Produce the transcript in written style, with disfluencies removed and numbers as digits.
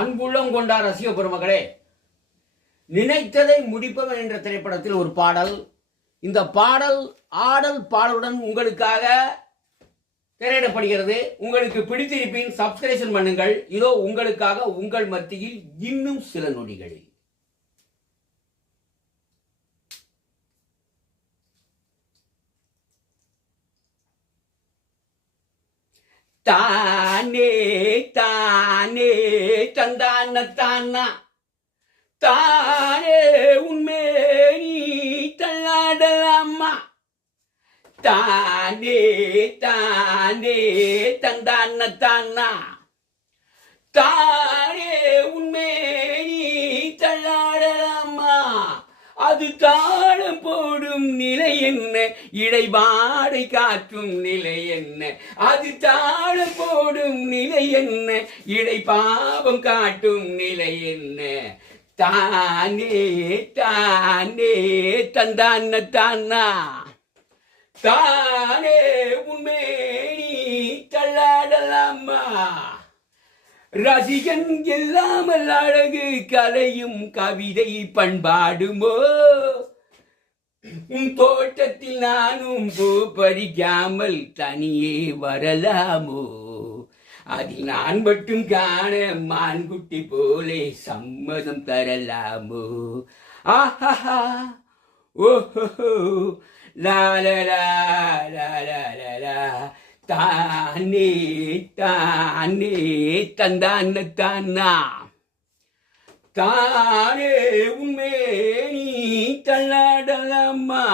அன்புள்ளம் கொண்ட ரசிக பெருமகளே, நினைத்ததை முடிப்பவன் என்ற திரைப்படத்தில் ஒரு பாடல். இந்த பாடல் ஆடல் பாடலுடன் உங்களுக்காக திரையிடப்படுகிறது. உங்களுக்கு பிடித்திருப்பின் சப்ஸ்கிரைப் பண்ணுங்கள். இதோ உங்களுக்காக உங்கள் மத்தியில் இன்னும் சில நொடிகளில். தானே தானே தந்தான தானா தானே உன்மேனி தள்ளாடலாமா தானே தானே தந்தான தானா தானே உன்மேனி தள்ளாடலாமா அது தாளம் போடும் நிலை என்ன, இடைபாடை காற்றும் நிலை என்ன, அது தாளம் போடும் நிலை என்ன, இடை பாவம் காட்டும் நிலை என்ன. தானே தானே தந்தான தானா தானே உன்மேனி தள்ளாடலாமா ரசிகன் இல்லாமல் அழகு கலையும் கவிதை பண்பாடுமோ, உன் தோட்டத்தில் நானும் பூ பறிக்காமல் தனியே வரலாமோ, அதில் நான் மட்டும் காண மான்குட்டி போலே சம்மதம் தரலாமோ. ஆஹா ஓஹோ லாலலா லாலலா தானே தானே தந்தான தானா தானே உன்மேனி தள்ளாடலாமா.